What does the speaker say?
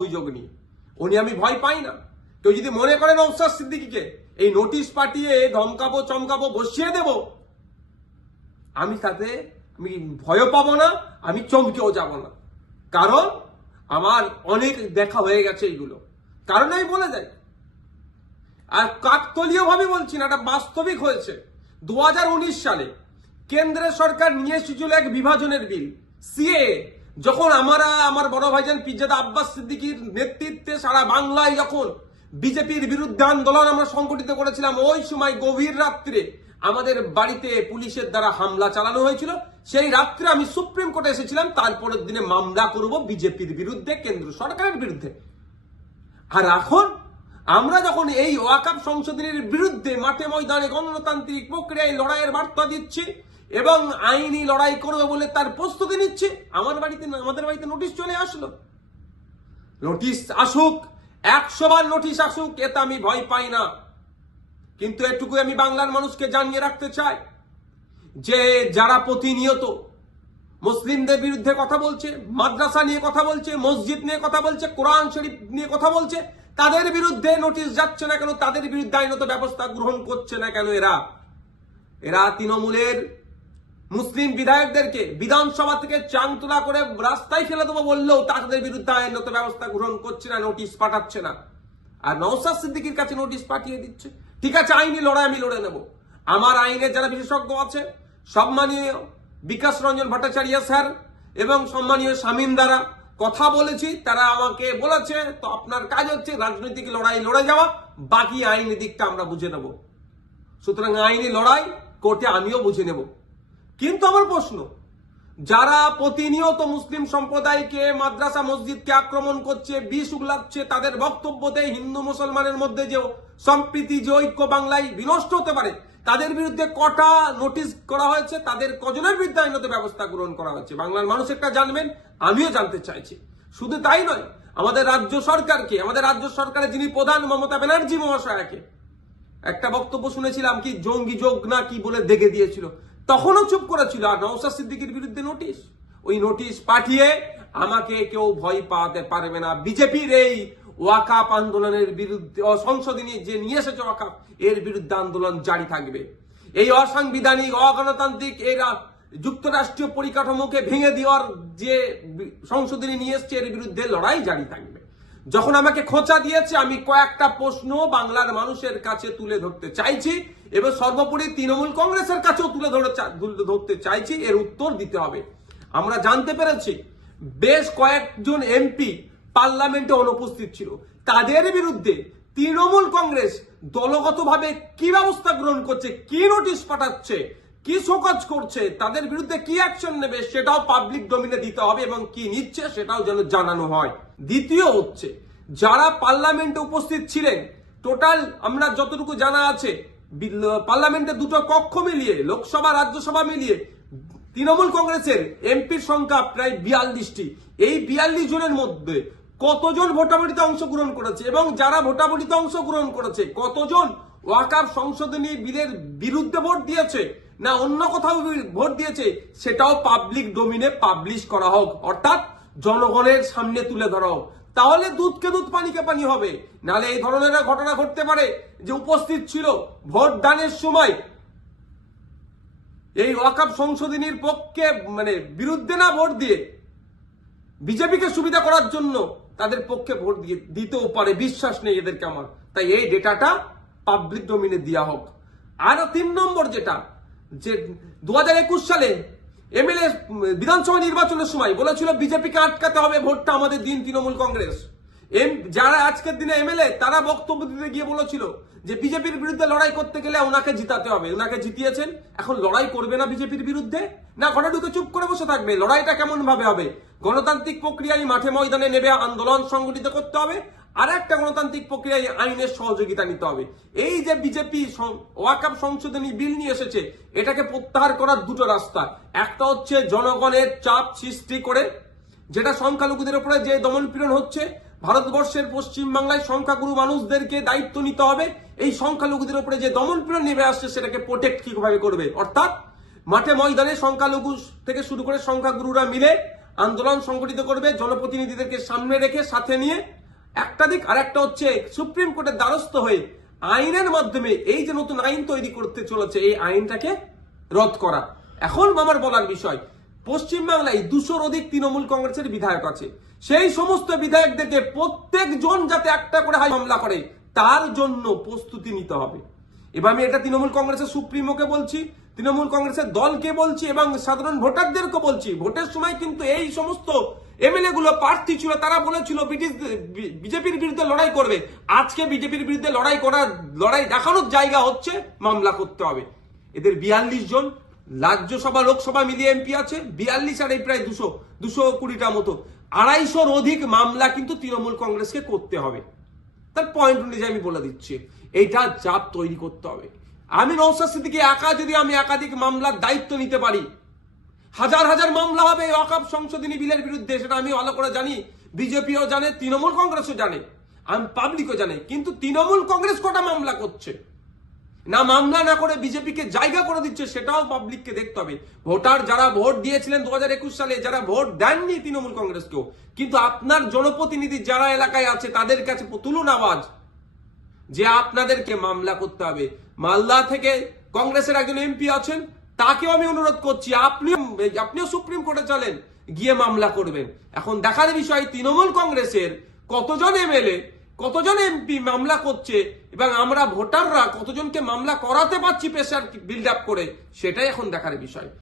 অভিযোগ নিয়ে। উনি আমি ভয় পাই না। কেউ যদি মনে করেন নওশাদ সিদ্দিকীকে এই নোটিশ পাঠিয়ে ধমকাবো চমকাবো বসিয়ে দেব, আমি তাতে আমি ভয়ও পাবো না, আমি চমকেও যাব না। কারণ আমার অনেক দেখা হয়ে গেছে এইগুলো, কারণ আমি বলে যাই। আর কাকতলীয় ভাবে বলছি না, এটা বাস্তবিক হয়েছে। 2019 সালে কেন্দ্রের সরকার নিয়ে এসেছিল এক বিভাজনের বিল, সিএ। যখন আমার বড় ভাইজান পিরজাদা আব্বাস সিদ্দিকীর নেতৃত্বে সারা বাংলায় যখন বিজেপির বিরুদ্ধে আন্দোলন আমরা সংগঠিত করেছিলাম, ওই সময় গভীর রাত্রে আমাদের বাড়িতে পুলিশের দ্বারা হামলা চালানো হয়েছিল। সেই রাত্রে আমি সুপ্রিম কোর্টে এসেছিলাম, তারপরের দিনে মামলা করব বিজেপির বিরুদ্ধে, কেন্দ্র সরকারের বিরুদ্ধে। আর এখন আমরা যখন এই ওয়াকফ সংশোধনের বিরুদ্ধে মাঠে ময়দানে গণতান্ত্রিক প্রক্রিয়ায় লড়াইয়ের বার্তা দিচ্ছি এবং আইনি লড়াই করবে বলে তার প্রস্তুতি নিচ্ছে, আমাদের বাড়িতে নোটিশ চলে আসলো। নোটিশ আসুক, 100 বার নোটিশ আসুক, এতে আমি ভয় পাই না। কিন্তু এটুকু আমি বাংলার মানুষকে জানিয়ে রাখতে চাই যে যারা প্রতিনিয়ত মুসলিমদের বিরুদ্ধে কথা বলছে, মাদ্রাসা নিয়ে কথা বলছে, মসজিদ নিয়ে কথা বলছে, কোরআন শরীফ নিয়ে কথা বলছে, তাদের বিরুদ্ধে নোটিশ যাচ্ছে না কেন, তাদের বিরুদ্ধে আইনত ব্যবস্থা গ্রহণ করছে না কেন? এরা তৃণমূলের মুসলিম বিধায়কদেরকে বিধানসভা থেকে চাংতলা করে রাস্তায় ফেলে দেবো বললেও তাদের বিরুদ্ধে আইনত ব্যবস্থা গ্রহণ করছে না, নোটিশ পাঠাচ্ছে না। আর নওশাদ সিদ্দিকীর কাছে নোটিশ পাঠিয়ে দিচ্ছে। ঠিক আছে, আইনি লড়াই আমি লড়ে নেব। আমার আইনের যারা বিশেষজ্ঞ আছে, সম্মানীয় বিকাশ রঞ্জন ভট্টাচার্য স্যার এবং সম্মানীয় শামীম দ্বারা কথা বলেছি, তারা আমাকে বলেছে তো আপনার কাজ হচ্ছে রাজনৈতিক লড়াই লড়ে যাওয়া, বাকি আইনি দিকটা আমরা বুঝে নেব। সুতরাং আইনি লড়াই কোর্টে আমিও বুঝে নেব। কিন্তু আমার প্রশ্ন, যারা প্রতিনিয়ত মুসলিম সম্প্রদায়কে, মাদ্রাসা মসজিদকে আক্রমণ করছে, বিষ উগলাচ্ছে, তাদের বক্তব্যতে হিন্দু মুসলমানের মধ্যে যে সম্প্রীতি, যে ঐক্য বাংলায় বিনষ্ট হতে পারে, তাদের বিরুদ্ধে কটা নোটিশ করা হয়েছে, তাদের কজনের বিরুদ্ধে আইনত ব্যবস্থা গ্রহণ করা হয়েছে, বাংলার মানুষ একটা জানবেন, আমিও জানতে চাইছি। শুধু তাই নয়, আমাদের রাজ্য সরকারের যিনি প্রধান মমতা ব্যানার্জি মহাশয়াকে একটা বক্তব্য শুনেছিলাম, কি জঙ্গি যোগ না কি বলে দেখে দিয়েছিল, তখনও চুপ করেছিল। আর নওশাদ সিদ্দিকীর বিরুদ্ধে নোটিশ, ওই নোটিশ পাঠিয়ে আমাকে কেউ ভয় পাওয়াতে পারবে না। বিজেপির এই ওয়াকফ আন্দোলনের বিরুদ্ধে, সংশোধনী যে নিয়ে এসেছে ওয়াকফ, এর বিরুদ্ধে আন্দোলন জারি থাকবে। এই অসাংবিধানিক, অগণতান্ত্রিক এরা যুক্তরাষ্ট্রীয় পরিকাঠামোকে ভেঙে দেওয়ার যে সংশোধনী নিয়ে এসছে, এর বিরুদ্ধে লড়াই জারি থাকবে। যখন আমাকে খোঁচা দিয়েছে, আমি কয়েকটা প্রশ্ন বাংলার মানুষের কাছে তুলে ধরতে চাইছি এবং সর্বোপরি তৃণমূল কংগ্রেসের কাছেও তুলে ধরতে চাইছি, এর উত্তর দিতে হবে। আমরা জানতে পেরেছি বেশ কয়েকজন এমপি পার্লামেন্টে অনুপস্থিত ছিল, তাদের বিরুদ্ধে তৃণমূল কংগ্রেস দলগতভাবে কি ব্যবস্থা গ্রহণ করছে, কি নোটিশ পাঠাচ্ছে, কি শোকজ করছে, তাদের বিরুদ্ধে কি অ্যাকশন নেবে, সেটাও পাবলিক ডোমিনে দিতে হবে এবং কি নিচ্ছে সেটাও যেন জানানো হয়। দ্বিতীয় হচ্ছে, যারা পার্লামেন্টে উপস্থিত ছিলেন, টোটাল আমরা যতটুকু জানা আছে, পার্লামেন্টে দুটো কক্ষ মিলিয়ে, লোকসভা রাজ্যসভা মিলিয়ে তৃণমূল কংগ্রেসের এমপির সংখ্যা প্রায় 42টি। এই 42 জনের মধ্যে কতজন ভোটাভুটিতে অংশগ্রহণ করেছে এবং যারা ভোটাভুটিতে অংশগ্রহণ করেছে কতজন ওয়াকফ সংশোধনী বিলের বিরুদ্ধে ভোট দিয়েছে না অন্য কোথাও ভোট দিয়েছে, সেটাও পাবলিক ডোমিনে পাবলিশ করা হোক, অর্থাৎ জনগণের সামনে তুলে ধরা হোক। তাহলে দুধকে দুধ, পানিকে পানি হবে। নাহলে এই ধরনের ঘটনা ঘটতে পারে যে উপস্থিত ছিল ভোট দানের সময় এই ওয়াকফ সংশোধনীর পক্ষে, বিরুদ্ধে না ভোট দিয়ে বিজেপিকে সুবিধা করার জন্য তাদের পক্ষে ভোট দিয়ে দিতেও পারে, বিশ্বাস নেই এদেরকে আমার। তাই এই ডেটাটা পাবলিক ডোমিনে দেওয়া হোক। আর 3 নম্বর যেটা, যে 2021 সালে এমএলএ বিধানসভা নির্বাচনের সময় বলেছিল বিজেপিকে আটকাতে হবে, ভোটটা আমাদের দিন তৃণমূল কংগ্রেস। যারা আজকের দিনে এমএলএ, তারা বক্তব্য দিতে গিয়ে বলেছিল যে বিজেপির বিরুদ্ধে লড়াই করতে গেলে ওনাকে জিতাতে হবে, ওনাকে জিতিয়েছেন, এখন লড়াই করবে না বিজেপির বিরুদ্ধে, না ঘরে ঢুকে চুপ করে বসে থাকবে? লড়াইটা কেমন ভাবে হবে? গণতান্ত্রিক প্রক্রিয়ায় মাঠে ময়দানে নেবে আন্দোলন সংগঠিত করতে হবে, আর একটা গণতান্ত্রিক প্রক্রিয়ায় আইনের সহযোগিতা নিতে হবে। এই যে বিজেপি ওয়াকফ সংশোধনী বিল নিয়ে এসেছে, এটাকে প্রত্যাহার করার দুটো রাস্তা। একটা হচ্ছে জনগণের চাপ সৃষ্টি করে, যেটা সংখ্যালঘুদের উপরে যে দমনপীড়ন হচ্ছে, ভারতবর্ষের পশ্চিম বাংলায় সংখ্যাগুরু মানুষদেরকে দায়িত্ব নিতে হবে। এই সংখ্যালঘুদের উপরে যে দমনপীড়ন নেমে আসছে, সেটাকে প্রোটেক্ট কিভাবে করবে, অর্থাৎ মাঠে ময়দানে সংখ্যালঘু থেকে শুরু করে সংখ্যাগুরুরা মিলে আন্দোলন সংগঠিত করবে, জনপ্রতিনিধিদেরকে সামনে রেখে সাথে নিয়ে। একটা দিক, আর একটা হচ্ছে সুপ্রিম কোর্টের দ্বারস্থ হয়ে আইনের মাধ্যমে এই যে নতুন আইন তৈরি করতে চলেছে, এই আইনটাকে রদ করা। এখন আমার বলার বিষয়, পশ্চিমবাংলায় 200-র অধিক তৃণমূল কংগ্রেসের বিধায়ক আছে। সেই সমস্ত বিধায়কদেরকে প্রত্যেকজন যাতে একটা করে মামলা করে, তার জন্য প্রস্তুতি নিতে হবে। এবার আমি এটা তৃণমূল কংগ্রেসের সুপ্রিমোকে বলছি, তৃণমূল কংগ্রেসের দলকে বলছি এবং সাধারণ ভোটারদেরকে বলছি। ভোটের সময় কিন্তু এই সমস্ত এমএলএ গুলো প্রার্থী ছিল, তারা বলেছিল বিজেপির বিরুদ্ধে লড়াই করবে। আজকে বিজেপির বিরুদ্ধে লড়াই দেখানোর জায়গা হচ্ছে মামলা করতে হবে। এদের 42 জন রাজ্যসভা লোকসভা মিলিয়ে এমপি আছে, 42 আর এই প্রায় 220টা মতো, 250-র অধিক মামলা কিন্তু তৃণমূল কংগ্রেসকে করতে হবে। তার পয়েন্ট অনুযায়ী আমি বলে দিচ্ছি, এইটা চাপ তৈরি করতে হবে। আমি নওশাদ সিদ্দিকী একা যদি আমি একাধিক মামলার দায়িত্ব নিতে পারি, হাজার হাজার মামলা হবে ওয়াকফ সংশোধনী বিলের বিরুদ্ধে, সেটা আমি ভালো করে জানি, বিজেপিও জানে, তৃণমূল কংগ্রেসও জানে, আমি পাবলিকও জানে। কিন্তু তৃণমূল কংগ্রেস কটা মামলা করছে না, মামলা না করে বিজেপিকে জায়গা করে দিচ্ছে, সেটাও পাবলিককে দেখতে হবে। ভোটার যারা ভোট দিয়েছিলেন 2021 সালে, যারা ভোট দেননি তৃণমূল কংগ্রেসকেও, কিন্তু আপনার জনপ্রতিনিধি যারা এলাকায় আছে তাদের কাছে তুলুন আওয়াজ যে আপনাদেরকে মামলা করতে হবে। মালদা থেকে কংগ্রেসের একজন এমপি আছেন, তাকেও আমি অনুরোধ করছি, আপনিও সুপ্রিম কোর্টে চলেন, গিয়ে মামলা করবেন। এখন দেখার বিষয় তৃণমূল কংগ্রেসের কতজন এমএলএ, কতজন এমপি মামলা করছে এবং আমরা ভোটাররা কতজনকে মামলা করাতে পারছি প্রেসার বিল্ড আপ করে, সেটাই এখন দেখার বিষয়।